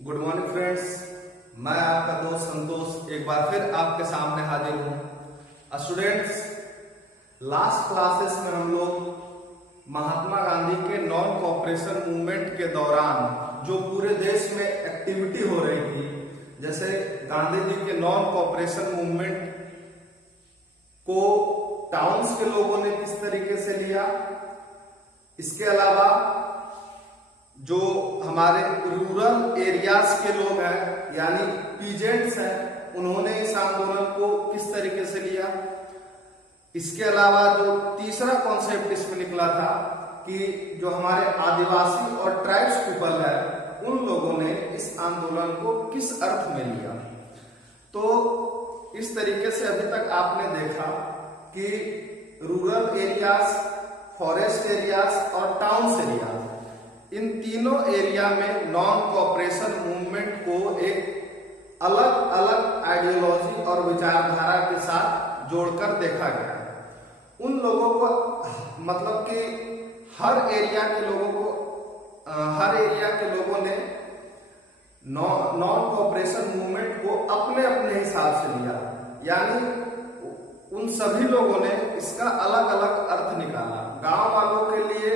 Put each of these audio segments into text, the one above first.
Good morning friends, मैं आपका दोस्त संतोष एक बार फिर आपके सामने हाजिर हूँ। स्टूडेंट्स, लास्ट क्लासेस में हम लोग महात्मा गांधी के नॉन कॉपरेशन मूवमेंट के दौरान जो पूरे देश में एक्टिविटी हो रही थी, जैसे गांधी जी के नॉन कॉपरेशन मूवमेंट को टाउन्स के लोगों ने किस तरीके से लिया, इसके अलावा जो हमारे रूरल एरियाज के लोग हैं यानी पीजेंट्स हैं, उन्होंने इस आंदोलन को किस तरीके से लिया। इसके अलावा जो तीसरा कॉन्सेप्ट इसमें निकला था कि जो हमारे आदिवासी और ट्राइब्स पीपल है, उन लोगों ने इस आंदोलन को किस अर्थ में लिया। तो इस तरीके से अभी तक आपने देखा कि रूरल एरियाज, फॉरेस्ट एरियाज और टाउन्स एरियाज, इन तीनों एरिया में नॉन कॉपरेशन मूवमेंट को एक अलग अलग आइडियोलॉजी और विचारधारा के साथ जोड़कर देखा गया। उन लोगों को मतलब कि हर एरिया के लोगों ने नॉन कॉपरेशन मूवमेंट को अपने अपने हिसाब से लिया, यानी उन सभी लोगों ने इसका अलग अलग अर्थ निकाला। गांव वालों के लिए,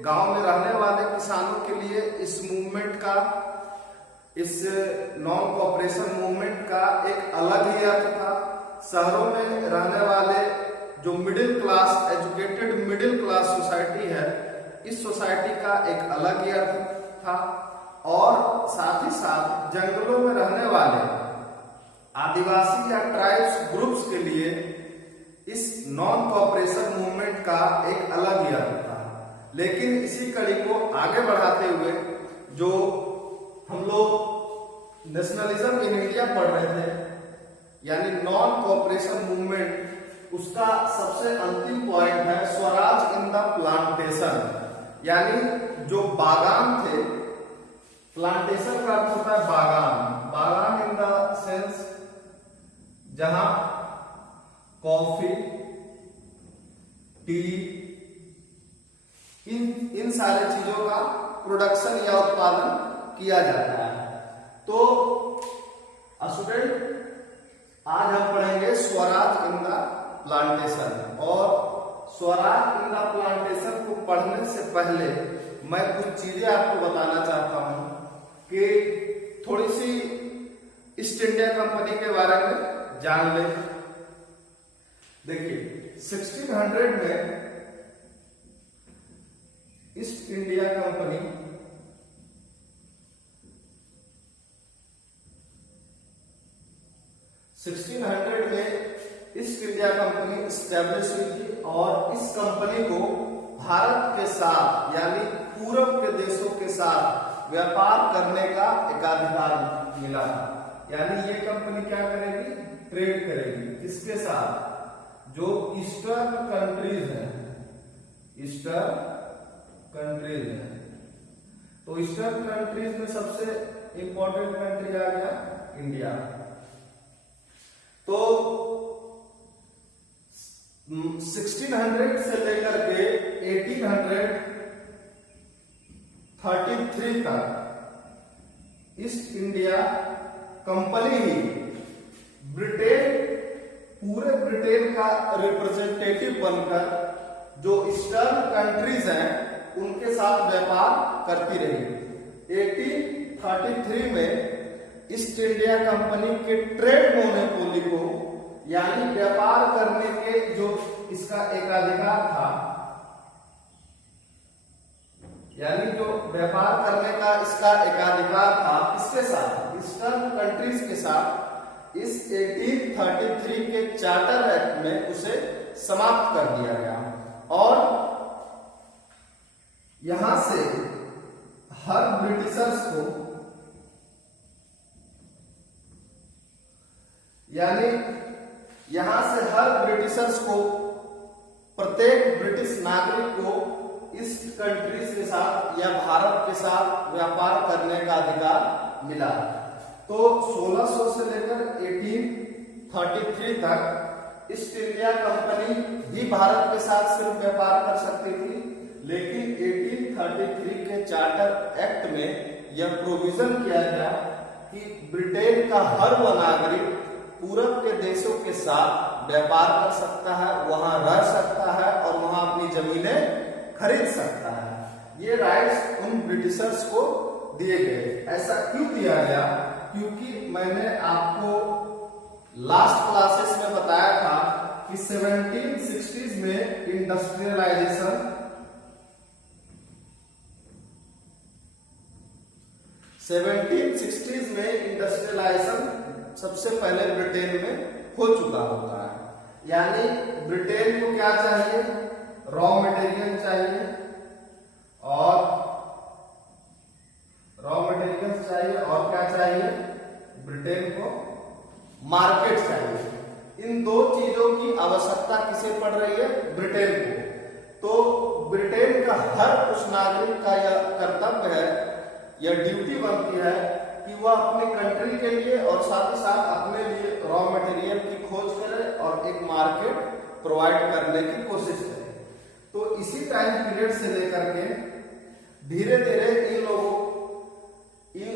गांव में रहने वाले किसानों के लिए इस मूवमेंट का, इस नॉन कॉपरेशन मूवमेंट का एक अलग ही अर्थ था। शहरों में रहने वाले जो middle class, educated middle class society है, इस सोसाइटी का एक अलग ही अर्थ था। और साथ ही साथ जंगलों में रहने वाले आदिवासी या ट्राइब्स ग्रुप्स के लिए इस नॉन कॉपरेशन मूवमेंट का एक अलग ही अर्थ था। लेकिन इसी कड़ी को आगे बढ़ाते हुए जो हम लोग नेशनलिज्म इन इंडिया पढ़ रहे थे, यानी नॉन कॉपरेशन मूवमेंट, उसका सबसे अंतिम पॉइंट है स्वराज इन द प्लांटेशन, यानी जो बागान थे, प्लांटेशन का अर्थ होता है बागान, बागान इन द सेंस जहां कॉफी, टी, इन सारे चीजों का प्रोडक्शन या उत्पादन किया जाता है। तो स्टूडेंट, आज हम पढ़ेंगे स्वराज इन द प्लांटेशन। और स्वराज इन द प्लांटेशन को पढ़ने से पहले मैं कुछ चीजें आपको बताना चाहता हूं कि थोड़ी सी ईस्ट इंडिया कंपनी के बारे में जान लें। देखिए, 1600 में east India company east India company establish हुई थी और इस कंपनी को भारत के साथ यानी पूरब के देशों के साथ व्यापार करने का एकाधिकार मिला था। यानी ये कंपनी क्या करेगी? ट्रेड करेगी। किसके साथ? जो ईस्टर्न कंट्रीज हैं, ईस्टर्न कंट्रीज है। तो ईस्टर्न कंट्रीज में सबसे इंपॉर्टेंट कंट्री आ गया इंडिया। तो 1600 से लेकर के 1833 तक ईस्ट इंडिया कंपनी ही पूरे ब्रिटेन का रिप्रेजेंटेटिव बनकर जो ईस्टर्न कंट्रीज हैं उनके साथ व्यापार करती रही। 1833 में ईस्ट इंडिया कंपनी के ट्रेड मोनोपोली को, यानी व्यापार करने के जो इसका एकाधिकार था, यानी जो व्यापार करने का इसका एकाधिकार था, इसके साथ, ईस्टर्न कंट्रीज के साथ, इस 1833 के चार्टर एक्ट में उसे समाप्त कर दिया गया। और यहां से हर ब्रिटिशर्स को, यानी यहां से हर ब्रिटिशर्स को, प्रत्येक ब्रिटिश नागरिक को इस कंट्रीज के साथ या भारत के साथ व्यापार करने का अधिकार मिला। तो 1600 से लेकर 1833 तक ईस्ट इंडिया कंपनी ही भारत के साथ सिर्फ व्यापार कर सकती थी, लेकिन 1833 के चार्टर एक्ट में यह प्रोविजन किया गया कि ब्रिटेन का हर वह नागरिक पूरब के देशों के साथ व्यापार कर सकता है, वहां रह सकता है और वहां अपनी जमीनें खरीद सकता है। ये राइट्स उन ब्रिटिशर्स को दिए गए। ऐसा क्यों दिया गया? क्योंकि मैंने आपको लास्ट क्लासेस में बताया था कि 1760s में इंडस्ट्रियलाइजेशन 1760s में इंडस्ट्रियलाइजेशन सबसे पहले ब्रिटेन में हो चुका होता है। यानी ब्रिटेन को क्या चाहिए? रॉ मटेरियल चाहिए और क्या चाहिए? ब्रिटेन को मार्केट चाहिए। इन दो चीजों की आवश्यकता किसे पड़ रही है? ब्रिटेन को। तो ब्रिटेन का हर उस नागरिक का यह कर्तव्य है, यह ड्यूटी बनती है कि वह अपने कंट्री के लिए और साथ ही साथ अपने लिए रॉ मटेरियल की खोज करे और एक मार्केट प्रोवाइड करने की कोशिश करे। तो इसी टाइम पीरियड से लेकर के धीरे धीरे इन लोगों इन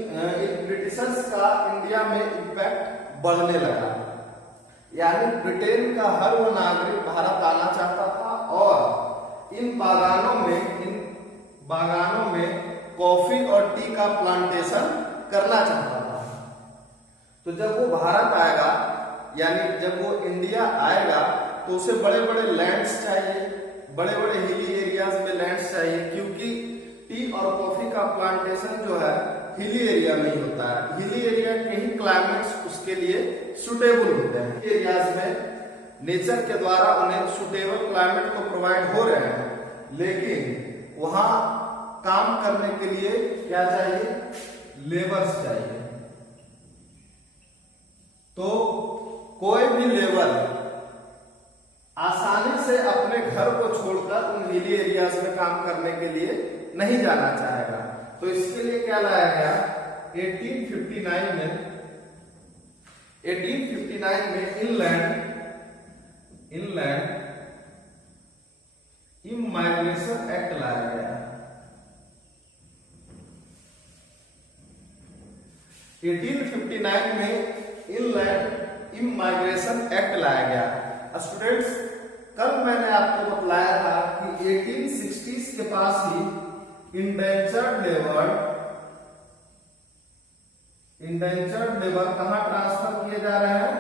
ब्रिटिशर्स का इंडिया में इम्पैक्ट बढ़ने लगा। यानी ब्रिटेन का हर वो नागरिक भारत आना चाहता था और इन बागानों में कॉफी और टी का प्लांटेशन करना चाहता था। तो जब वो भारत आएगा, यानी जब वो इंडिया आएगा, तो उसे बड़े बड़े लैंड्स चाहिए, बड़े बड़े हिली एरियाज में लैंड्स चाहिए, क्योंकि टी और कॉफी का प्लांटेशन जो है हिली एरिया में ही होता है। हिली एरिया के ही क्लाइमेट्स उसके लिए सुटेबल होते हैं। एरियाज में नेचर के द्वारा उन्हें सुटेबल क्लाइमेट तो प्रोवाइड हो रहे हैं, लेकिन वहां काम करने के लिए क्या चाहिए? लेबर्स चाहिए। तो कोई भी लेबर आसानी से अपने घर को छोड़कर उन हिली एरियाज में काम करने के लिए नहीं जाना चाहेगा। तो इसके लिए क्या लाया गया? 1859 में इनलैंड इमाइग्रेशन एक्ट लाया गया। 1859 में इनलैंड इमाइग्रेशन एक्ट लाया गया। स्टूडेंट्स, कल मैंने आपको बतलाया था कि 1860s के पास ही इंडेंचर्ड लेबर कहां ट्रांसफर किए जा रहे हैं?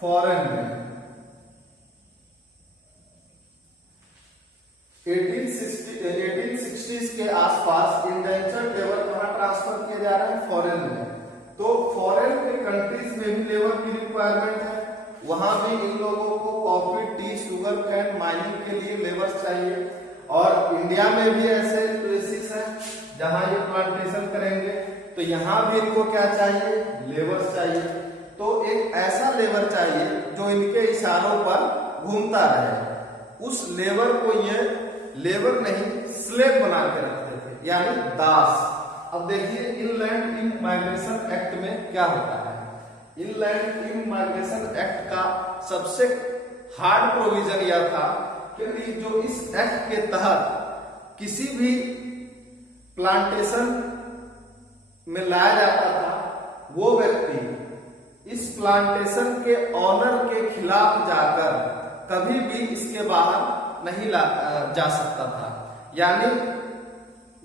फॉरेन में। 1860s के आसपास इंडेंचर्ड लेबर कहां ट्रांसफर किए जा रहे हैं? फॉरेन में। तो फॉरेन के कंट्रीज में भी लेबर की रिक्वायरमेंट है, वहां भी इन लोगों को coffee, T, sugar cane mining के लिए लेबर चाहिए। और इंडिया में भी ऐसे प्लेसेस हैं जहां ये प्लांटेशन करेंगे, तो यहाँ भी इनको क्या चाहिए? लेबर चाहिए। तो एक ऐसा लेबर चाहिए जो इनके इशारों पर घूमता रहे। उस लेबर को ये लेबर नहीं, स्लेव बना के रखते थे, यानी दास। अब देखिए इनलैंड इमाइग्रेशन एक्ट में क्या होता है। इनलैंड इमाइग्रेशन एक्ट का सबसे हार्ड प्रोविजन यह था कि जो इस एक्ट के तहत किसी भी प्लांटेशन में लाया जाता था, वो व्यक्ति इस प्लांटेशन के ऑनर के खिलाफ जाकर कभी भी इसके बाहर नहीं जा सकता था। यानी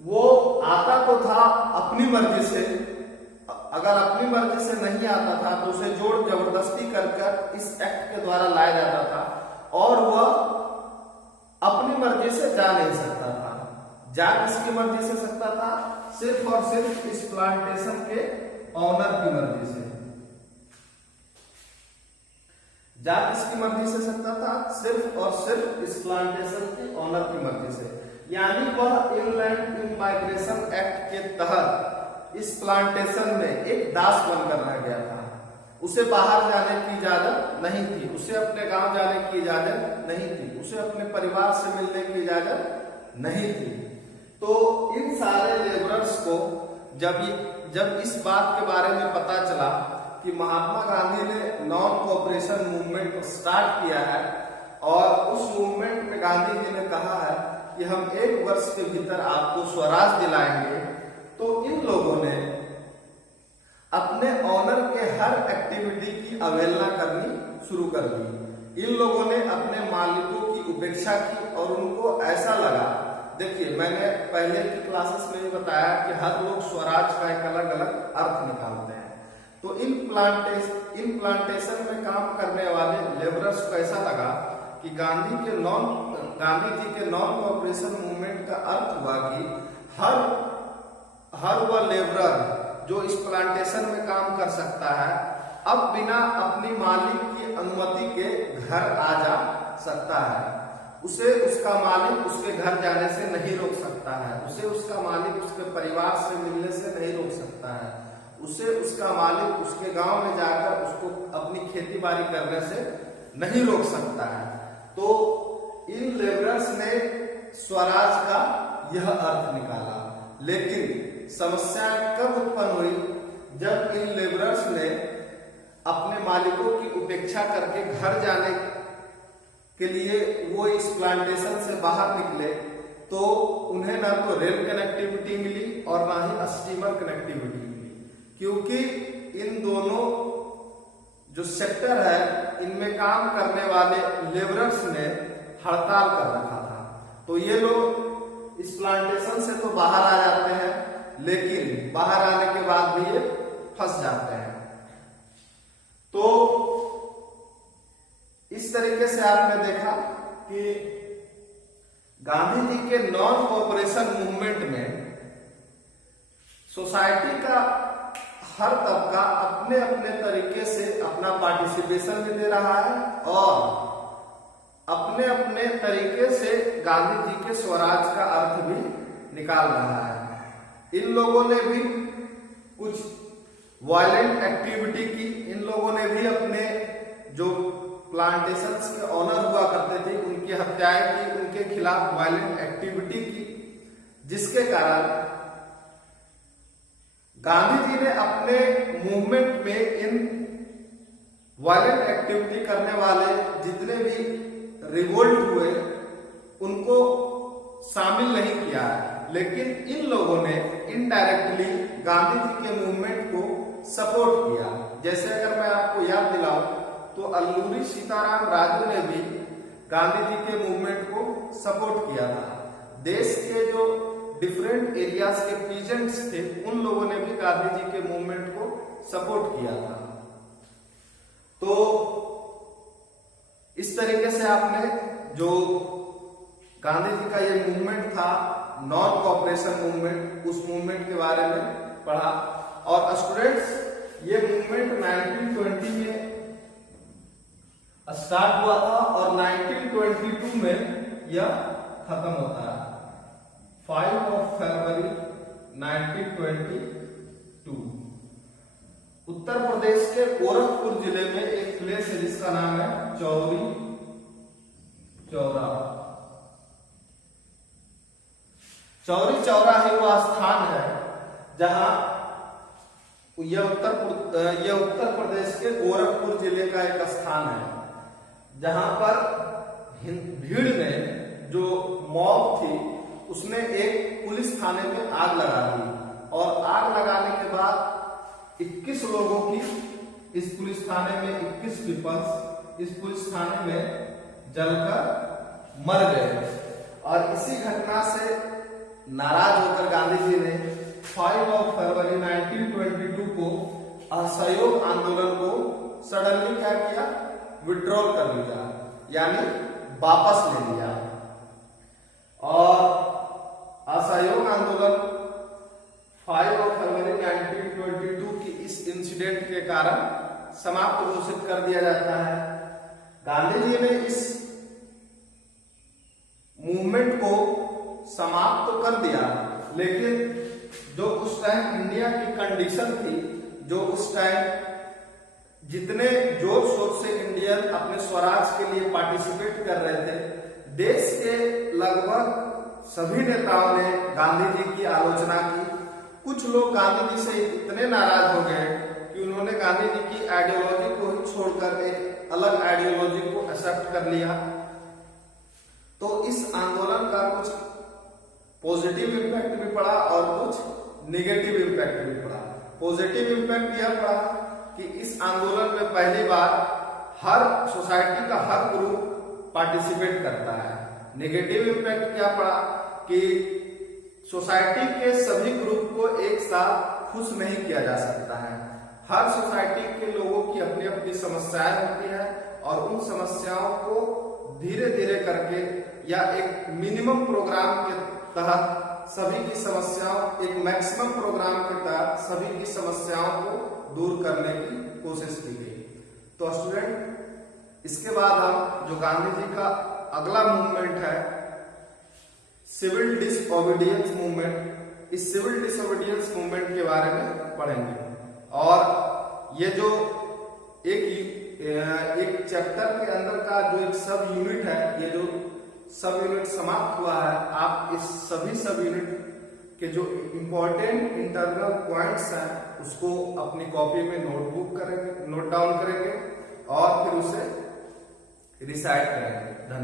वो आता तो था अपनी मर्जी से, अगर अपनी मर्जी से नहीं आता था तो उसे जोर जबरदस्ती कर इस एक्ट के द्वारा लाया जाता था, और वह अपनी मर्जी से जा नहीं सकता था। जा किसकी मर्जी से सकता था? सिर्फ और सिर्फ इस प्लांटेशन के ऑनर की मर्जी से। जा किसकी मर्जी से सकता था? सिर्फ और सिर्फ इस प्लांटेशन के ऑनर की मर्जी से। यानी वह इनलैंड इमाइग्रेशन एक्ट के तहत इस प्लांटेशन में एक दास बनकर रह गया था। उसे बाहर जाने की इजाजत नहीं थी, उसे अपने गांव जाने की इजाजत नहीं थी, उसे अपने परिवार से मिलने की इजाजत नहीं थी। तो इन सारे लेबरर्स को जब इस बात के बारे में पता चला कि महात्मा गांधी ने नॉन कोऑपरेशन मूवमेंट को स्टार्ट किया है, और उस मूवमेंट में गांधी जी ने कहा है कि हम 1 वर्ष के भीतर आपको स्वराज दिलाएंगे, तो इन लोगों ने अपने ऑनर के हर एक्टिविटी की अवहेलना करनी शुरू कर दी। इन लोगों ने अपने मालिकों की उपेक्षा की और उनको ऐसा लगा, देखिए मैंने पहले की क्लासेस में भी बताया कि हर लोग स्वराज का एक अलग अलग अर्थ निकालते हैं। तो इन प्लांटेशन में काम करने वाले लेबरर्स को ऐसा लगा कि गांधी जी के नॉन कॉपरेशन मूवमेंट का अर्थ हुआ कि हर वह लेबरर जो इस प्लांटेशन में काम कर सकता है अब बिना अपनी मालिक की अनुमति के घर आ जा सकता है। उसे उसका मालिक उसके घर जाने से नहीं रोक सकता है, उसे उसका मालिक उसके परिवार से मिलने से नहीं रोक सकता है, उसे उसका मालिक उसके गांव में जाकर उसको अपनी खेती बाड़ी करने से नहीं रोक सकता है। तो इन लेबरर्स ने स्वराज का यह अर्थ निकाला, लेकिन समस्या कब उत्पन्न हुई, जब इन लेबरर्स ने अपने मालिकों की उपेक्षा करके घर जाने के लिए वो इस प्लांटेशन से बाहर निकले, तो उन्हें ना तो रेल कनेक्टिविटी मिली और ना ही स्टीमर कनेक्टिविटी मिली, क्योंकि इन दोनों जो सेक्टर है इनमें काम करने वाले लेबरर्स ने हड़ताल कर रखा था। तो ये लोग इस प्लांटेशन से तो बाहर आ जाते हैं, लेकिन बाहर आने के बाद भी ये फंस जाते हैं। तो इस तरीके से आपने देखा कि गांधी जी के नॉन कोऑपरेशन मूवमेंट में सोसाइटी का हर तबका अपने अपने तरीके से अपना पार्टिसिपेशन भी दे रहा है और अपने अपने तरीके से गांधी जी के स्वराज का अर्थ भी निकाल रहा है। इन लोगों ने भी कुछ वायलेंट एक्टिविटी की, इन लोगों ने भी अपने जो प्लांटेशंस के ऑनर हुआ करते थे उनकी हत्याएं की, उनके खिलाफ वायलेंट एक्टिविटी की, जिसके कारण गांधी जी ने अपने मूवमेंट में इन वायलेंट एक्टिविटी करने वाले जितने भी रिवोल्ट हुए उनको शामिल नहीं किया, लेकिन इन लोगों ने इनडायरेक्टली गांधी जी के मूवमेंट को सपोर्ट किया। जैसे अगर मैं आपको याद दिलाऊं तो अल्लूरी सीताराम राजू ने भी गांधी जी के मूवमेंट को सपोर्ट किया था। देश के जो डिफरेंट एरियाज के पीजेंट्स थे उन लोगों ने भी गांधी जी के मूवमेंट को सपोर्ट किया था। तो इस तरीके से आपने जो गांधी जी का ये मूवमेंट था नॉन कोऑपरेशन मूवमेंट, उस मूवमेंट के बारे में पढ़ा। और स्टूडेंट्स ये मूवमेंट 1920 में स्टार्ट हुआ था और 1922 में यह खत्म होता है। 5 फरवरी 1922 उत्तर प्रदेश के गोरखपुर जिले में एक प्लेस है जिसका नाम है चौरी चौरा। चौरी चौरा ही वह स्थान है जहां यह उत्तर प्रदेश के गोरखपुर जिले का एक स्थान है जहां पर भीड़ ने जो मॉब थी उसने एक पुलिस थाने में आग लगा दी और आग लगाने के बाद 21 लोगों की इस पुलिस थाने में 21 पीपल्स इस पुलिस थाने में जलकर मर गए। और इसी घटना से नाराज होकर गांधी जी ने 5 फरवरी 1922 को असहयोग आंदोलन को सडनली क्या किया, विड्रॉल कर लिया, यानी वापस ले लिया। और असहयोग आंदोलन 5 फरवरी 1922 की इस इंसिडेंट के कारण समाप्त घोषित कर दिया जाता है। गांधी जी ने इस मूवमेंट को समाप्त तो कर दिया, लेकिन जो उस टाइम इंडिया की कंडीशन थी, जो उस टाइम जितने जोर शोर से इंडियन अपने स्वराज के लिए पार्टिसिपेट कर रहे थे, देश के लगभग सभी नेताओं ने गांधी जी की आलोचना की। कुछ लोग गांधी जी से इतने नाराज हो गए कि उन्होंने गांधी जी की आइडियोलॉजी को ही छोड़कर एक अलग आइडियोलॉजी को एक्सेप्ट कर लिया। तो इस आंदोलन का कुछ पॉजिटिव इम्पैक्ट भी पड़ा और कुछ निगेटिव इम्पैक्ट भी पड़ा। पॉजिटिव इम्पैक्ट यह पड़ा कि इस आंदोलन में पहली बार हर सोसाइटी का हर ग्रुप पार्टिसिपेट करता है। नेगेटिव इम्पैक्ट क्या पड़ा कि सोसाइटी के सभी ग्रुप को एक साथ खुश नहीं किया जा सकता है। हर सोसाइटी के लोगों की अपनी अपनी समस्याएं होती है और उन समस्याओं को धीरे धीरे करके या एक मिनिमम प्रोग्राम के तहत सभी की समस्याओं, एक मैक्सिमम प्रोग्राम के तहत सभी की समस्याओं को दूर करने की कोशिश की गई। तो स्टूडेंट, इसके बाद हम जो गांधी जी का अगला मूवमेंट है सिविल डिसओबीडियंस मूवमेंट, इस सिविल डिसओबीडियंस मूवमेंट के बारे में पढ़ेंगे। और ये जो एक चैप्टर के अंदर का जो एक सब यूनिट है, ये जो सब यूनिट समाप्त हुआ है, आप इस सभी सब यूनिट के जो इंपॉर्टेंट इंटरनल पॉइंट्स हैं उसको अपनी कॉपी में नोट डाउन करेंगे और फिर उसे रिसाइट करेंगे। धन्यवाद।